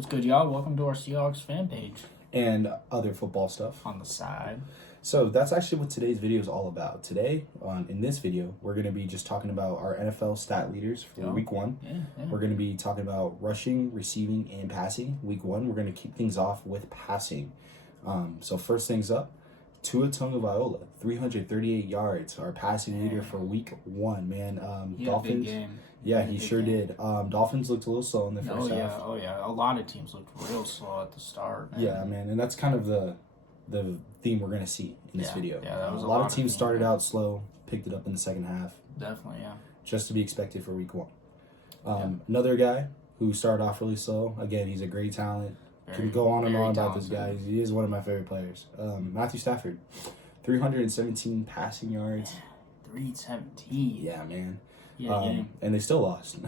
What's good, y'all? Welcome to our Seahawks fan page and other football stuff. on the side. So that's actually what today's video is all about. Today, in this video, we're going to be just talking about our NFL stat leaders for week one. Yeah. We're going to be talking about rushing, receiving, and passing. Week one, we're going to kick things off with passing. So first things up, Tua Tagovailoa, 338 yards, our passing leader for week one, man. He had a big Dolphins. game. Yeah, he sure did. Dolphins looked a little slow in the first half. Oh yeah. A lot of teams looked real slow at the start, man. Yeah, man, and that's kind of the theme we're going to see in this video. Yeah, that was a lot of teams started out slow, picked it up in the second half. Definitely, yeah. Just to be expected for week one. Another guy who started off really slow. Again, he's a great talent. Can go on and on about this guy. He is one of my favorite players. Matthew Stafford, 317 passing yards. 317. Yeah, man. Yeah, and they still lost.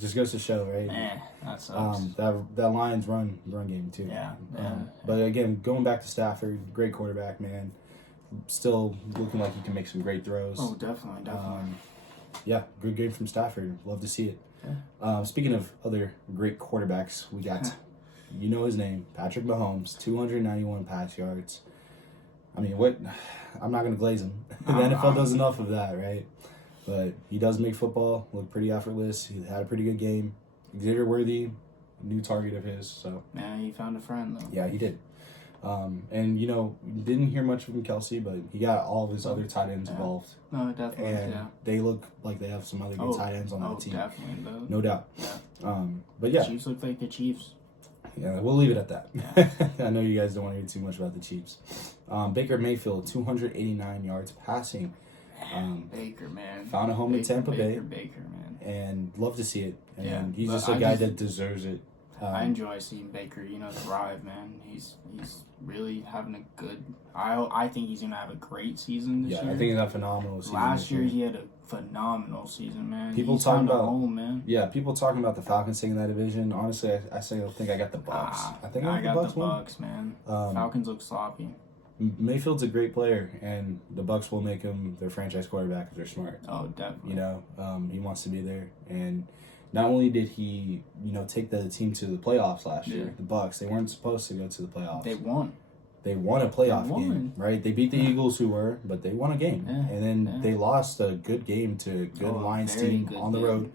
Just goes to show, right? Man, that sucks. That Lions run game too. Yeah. But again, going back to Stafford, great quarterback, man. Still looking like he can make some great throws. Oh, definitely. Yeah, good game from Stafford. Love to see it. Yeah. Speaking of other great quarterbacks, we got, you know his name, Patrick Mahomes, 291 pass yards. I mean, what? I'm not going to glaze him. The NFL does enough of that, right? But he does make football look pretty effortless. He had a pretty good game. Xavier Worthy, new target of his. So Yeah, he found a friend, though. yeah, he did. And, didn't hear much from Kelsey, but he got all of his other tight ends involved. No, definitely, And they look like they have some other good tight ends on that team. Definitely, though. No doubt. Yeah. But yeah. The Chiefs look like the Chiefs. Yeah, we'll leave it at that. Yeah. I know you guys don't want to hear too much about the Chiefs. Baker Mayfield, 289 yards passing. Baker, man. Found a home in Tampa Bay. Baker, man. And love to see it. And Yeah, he's but just a guy that deserves it. I enjoy seeing Baker, thrive, man. He's really having a good. I think he's gonna have a great season this year. Yeah, I think he's had a phenomenal season. Last year he had a phenomenal season, man. People he's talking about home, man. Yeah, people talking about the Falcons taking that division. Honestly, I think I got the Bucks. I think I got the Bucks, man. Falcons look sloppy. Mayfield's a great player, and the Bucks will make him their franchise quarterback if they're smart. Oh, definitely. He wants to be there, and not only did he, take the team to the playoffs last year, the Bucks, they weren't supposed to go to the playoffs. They won. They won a playoff game, right? They beat the Eagles, who were, but they won a game, and then they lost a good game to a good Lions team on the road.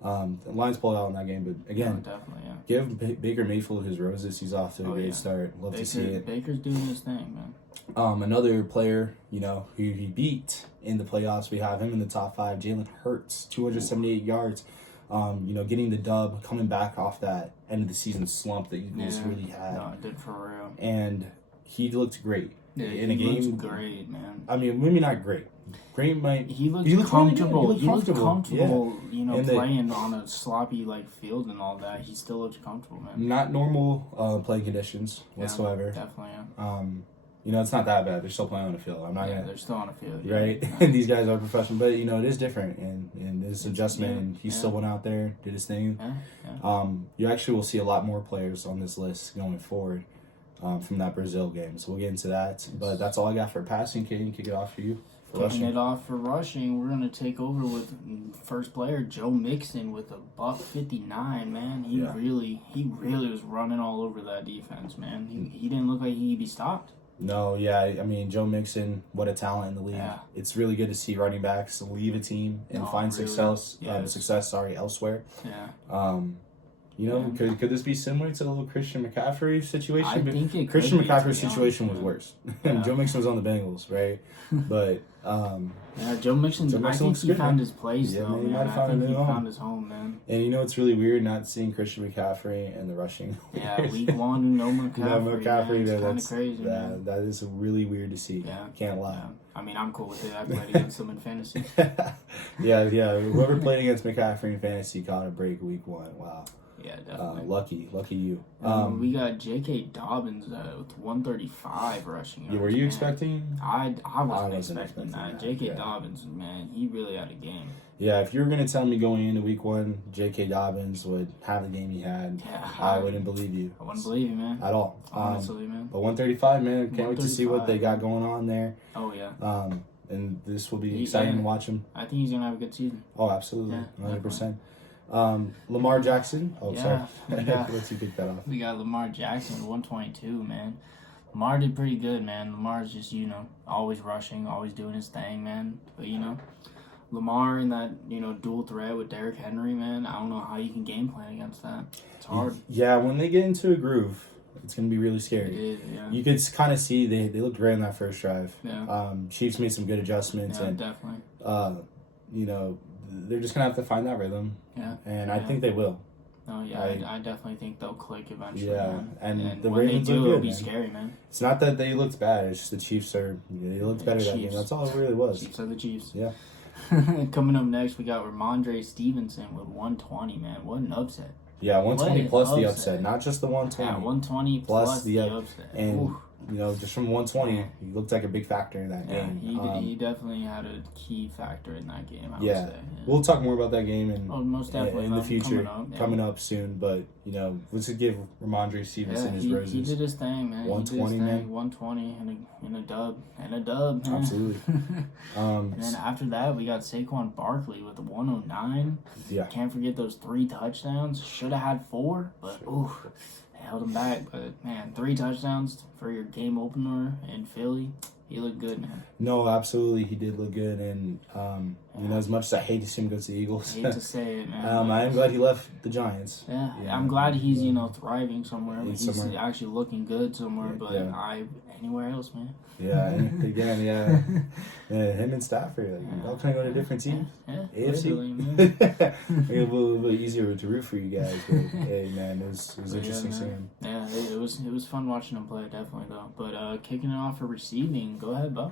The Lions pulled out in that game, but again, definitely, give Baker Mayfield his roses. He's off to a great start. Love to see it. Baker's doing his thing, man. Another player, who he beat in the playoffs, we have him in the top 5. Jalen Hurts, 278 yards. Getting the dub, coming back off that end of the season slump that Eagles really had. No, it did for real. And he looked great. Yeah, in a game. He looked great, man. I mean, maybe not great. Great might. He looked comfortable. He looked comfortable. Yeah. Playing on a sloppy field and all that. He still looked comfortable, man. Not normal playing conditions whatsoever. Yeah, definitely. Yeah. It's not that bad. They're still playing on the field. I'm not gonna. They're still on the field. Right. Yeah. And these guys are professional, but it is different, and it's adjustment. And he still went out there, did his thing. Yeah. You actually will see a lot more players on this list going forward. From that Brazil game. So we'll get into that. But that's all I got for passing. Kaden, kick it off for you. Kicking it off for rushing, we're going to take over with first player, Joe Mixon, with a $159, man. He really was running all over that defense, man. He didn't look like he'd be stopped. No, yeah. I mean, Joe Mixon, what a talent in the league. Yeah. It's really good to see running backs leave a team and find success elsewhere. Yeah. Could this be similar to the little Christian McCaffrey situation? I think it Christian could be, McCaffrey's situation was worse. Yeah. Joe Mixon was on the Bengals, right? But Joe Mixon, I think he found his place, though, man. I think he found his home, man. And it's really weird not seeing Christian McCaffrey and the rushing. Yeah, week one, no McCaffrey. No McCaffrey there. That's crazy, man. That is really weird to see. Yeah. Can't lie. Yeah. I mean, I'm cool with it. I played against him in fantasy. yeah. Whoever played against McCaffrey in fantasy caught a break week 1. Wow. Yeah, definitely. Lucky you. We got J.K. Dobbins with 135 rushing yards. Yeah, were you expecting? I wasn't expecting that. J.K. Dobbins, man, he really had a game. Yeah, if you were going to tell me going into week 1, J.K. Dobbins would have the game he had, I wouldn't believe you. I wouldn't believe you, man. At all. Honestly, man. But 135, man, can't wait to see what they got going on there. Oh, yeah. And this will be exciting to watch him. I think he's going to have a good season. Oh, absolutely. 100%. Lamar Jackson. Oh, Yeah, sorry. yeah. Let's you pick that off. We got Lamar Jackson, 122, man. Lamar did pretty good, man. Lamar's just, always rushing, always doing his thing, man. But, Lamar in that, dual threat with Derrick Henry, man, I don't know how you can game plan against that. It's hard. Yeah, when they get into a groove, it's going to be really scary. It is, yeah. You could kind of see they looked great in that first drive. Yeah. Chiefs made some good adjustments. Yeah, and definitely. They're just going to have to find that rhythm. Yeah. And I think they will. No, yeah, I definitely think they'll click eventually. Yeah, man. and the when Ravens they do, look good, it'll be man. scary, man. It's not that they looked bad. It's just the Chiefs they looked better that game. That's all it really was. Chiefs are the Chiefs. Yeah. Coming up next, we got Ramondre Stevenson with 120, man. What an upset. Yeah, 120 What plus an the upset. upset, not just the 120. Yeah, 120 plus the upset. And, Oof. just from 120, he looked like a big factor in that game. He definitely had a key factor in that game, I would say. Yeah. We'll talk more about that game most definitely in the future, coming up soon. But, let's just give Ramondre Stevenson his roses. He did his thing, man. 120, man. 120 and a dub. And a dub, man. Absolutely. And then after that, we got Saquon Barkley with the 109. Yeah. Can't forget those 3 touchdowns. Should have had 4, but they held him back. But, man, 3 touchdowns for your game opener in Philly. He looked good, man. No, absolutely. He did look good. And, as much as I hate to see him go to the Eagles. I hate to say it, man. I am glad he left the Giants. Yeah, I'm glad he's, thriving somewhere. He's actually looking good somewhere, but anywhere else, man. Yeah, and again, him and Stafford, y'all kind of go to different teams. Yeah, AFC. Maybe a little bit easier to root for you guys, but hey, man, it was interesting seeing him. Yeah, it was fun watching him play, definitely though. But kicking it off for receiving, go ahead, Bo.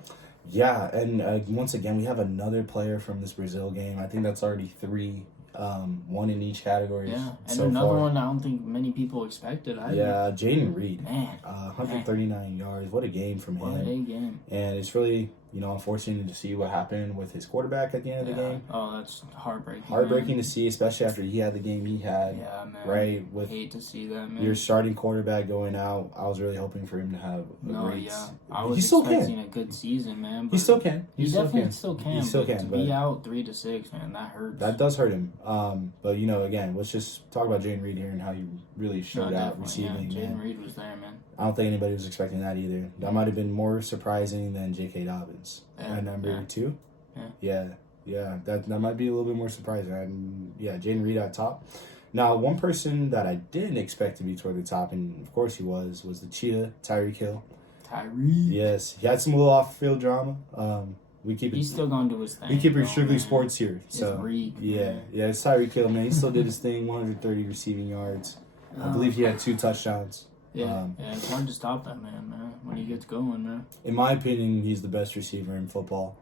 Yeah, and once again, we have another player from this Brazil game. I think that's already 3. 1 in each category. Yeah, and so another far. one I don't think many people expected either. Yeah, Jaden Reed. Man. 139 yards. What a game from him. What a game. And it's really, unfortunate to see what happened with his quarterback at the end of the game. Oh, that's heartbreaking. Heartbreaking to see, especially after he had the game he had. Yeah, man. Right? With hate to see that, man. your starting quarterback going out, I was really hoping for him to have a great... I was expecting a good season, man. He still can. He definitely still can. He still can. To be out 3-6, man, that hurts. That does hurt him. But, again, let's just talk about Jaden Reed here and how he really showed out receiving. Yeah, Jaden Reed was there, man. I don't think anybody was expecting that either. That might have been more surprising than J.K. Dobbins. At number 2? Yeah. That might be a little bit more surprising. Jaden Reed at top. Now, one person that I didn't expect to be toward the top, and of course he was the Cheetah, Tyreek Hill. Tyreek? Yes. He had some little off-field drama. He's still going to do his thing. We keep it strictly sports here. So Reek, it's Tyreek Hill, man. He still did his thing, 130 receiving yards. I believe he had 2 touchdowns. Yeah, it's hard to stop that man, when he gets going, man. In my opinion, he's the best receiver in football.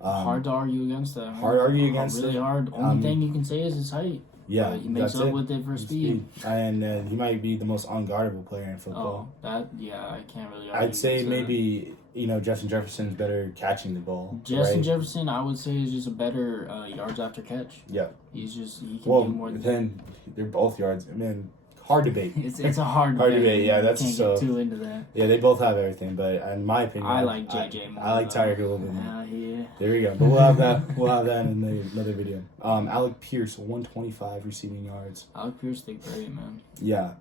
Hard to argue against that. Man. Hard to argue against really hard. Only thing you can say is his height. Yeah, but he makes up with it for speed. And he might be the most unguardable player in football. I can't really argue. I'd say maybe Justin Jefferson's better catching the ball. Justin Jefferson, I would say, is just a better yards after catch. Yeah. He can do more than then they're both yards. Man, hard debate. It's a hard debate. Yeah, that's can't so. Get too into that. Yeah, they both have everything, but in my opinion, I like JJ more. I like Tyreek a little bit more. Yeah. There we go. But we'll have that. We'll have that in another video. Alec Pierce, 125 receiving yards. Alec Pierce did great, man. Yeah.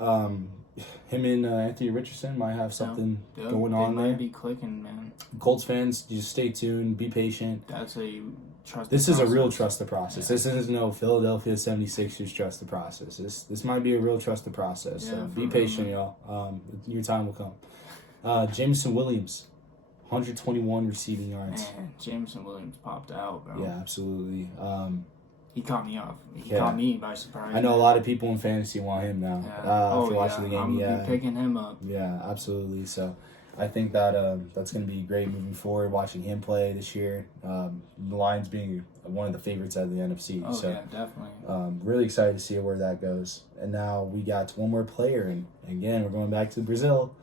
Him and Anthony Richardson might have something going on there. They might be clicking, man. Colts fans, just stay tuned. Be patient. That's a trust. This is a real trust the process. Yeah. This isn't no Philadelphia 76ers trust the process. This might be a real trust the process. So be patient, y'all. Your time will come. Jameson Williams, 121 receiving yards. Man, Jameson Williams popped out, bro. Yeah, absolutely. He caught me off. He caught me by surprise. I know a lot of people in fantasy want him now. After watching the game, I'm gonna be picking him up. Yeah, absolutely. So, I think that that's going to be great moving forward. Watching him play this year, the Lions being one of the favorites out of the NFC. Oh yeah, definitely. Really excited to see where that goes. And now we got one more player, and again we're going back to Brazil.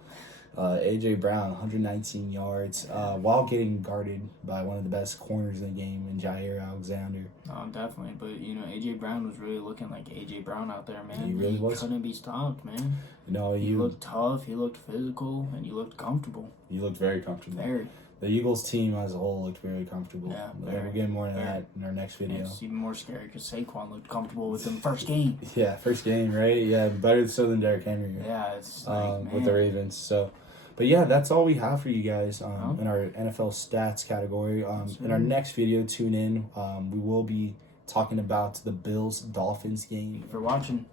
A.J. Brown, 119 yards, while getting guarded by one of the best corners in the game, in Jair Alexander. Oh, definitely. But, A.J. Brown was really looking like A.J. Brown out there, man. He really was. Couldn't be stopped, man. No, he looked tough, he looked physical, and he looked comfortable. He looked very comfortable. Very. the Eagles team as a whole looked very comfortable. Yeah, We'll get more into that in our next video. It's even more scary because Saquon looked comfortable with him first game. Yeah, first game, right? Yeah, better so than Derrick Henry. Yeah, it's like, with the Ravens. So, but yeah, that's all we have for you guys in our NFL stats category. In our next video, tune in. We will be talking about the Bills-Dolphins game. Thank you for watching.